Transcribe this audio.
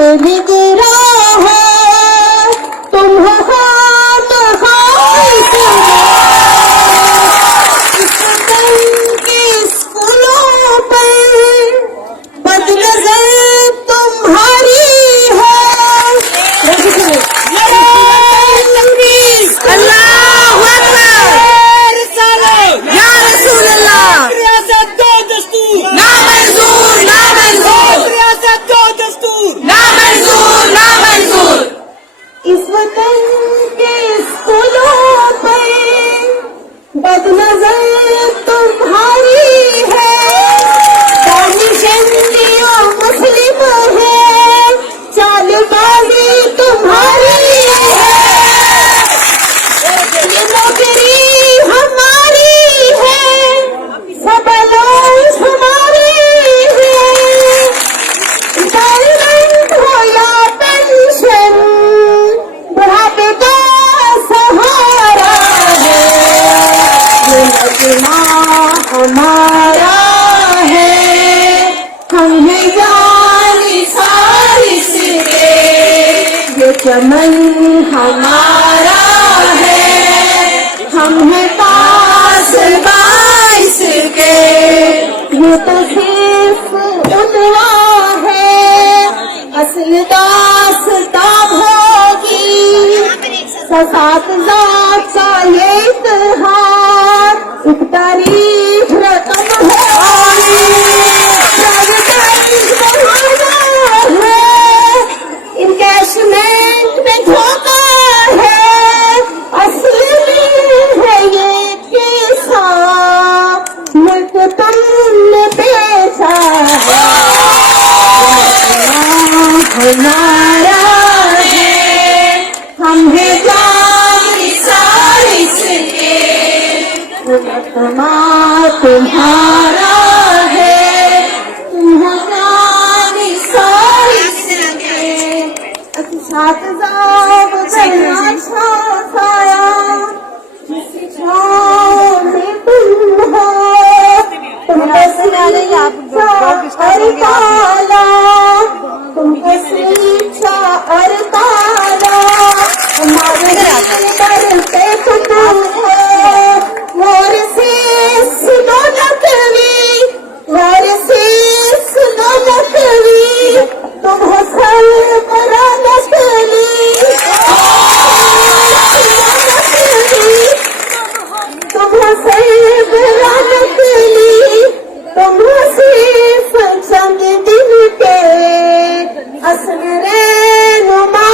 निगराह तुम हो हाथ हाथ के स्कूलों पर बदनजर तुम्हारी है। अल्लाहु अकबर या रसूल अल्लाह। ना मंजूर ना मंजूर ना मंजूर ना मंजूर। इस वतन के स्कूलों पर बदनजर तुम्हारी है। दानिशंदियों मुस्लिम है, चालबाजी तुम्हारी है। ये नौकरी हमारी है, सबलों हमारी है। रिटायरमेंट हो या पेंशन, बुढ़ापे का सहारा है। ये लगना हमारा है, हम हैं जानी सारिस के। ये चमन हमारा है, हम हैं पास बाइस के। ये तो सिर्फ उतरा है, असल दास्ता होगी। सात जात का ये इतिहास, एक तारीख रकम होगी। इनकैशमेंट में धोखा है, असली में है ये पैसा, मुल्क तुमने बेचा है। हमारा है, हम हैं जानी सारिस के। तुम्हारा है, तुम्हारी सारिस के। साथ जाओ बदलना छाया, जिस छाँव में तुम हो। तुमको सींचा और ताला, तुमको सींचा और ताला। हमारे दर पे तुम हो, और से सुनो नकवी, और से सुनो नकवी। तुम हो सरबरा नकली, तुम हो सरबरा नकली। तुम हो सिर्फ चंद दिन के असगरे नुमा।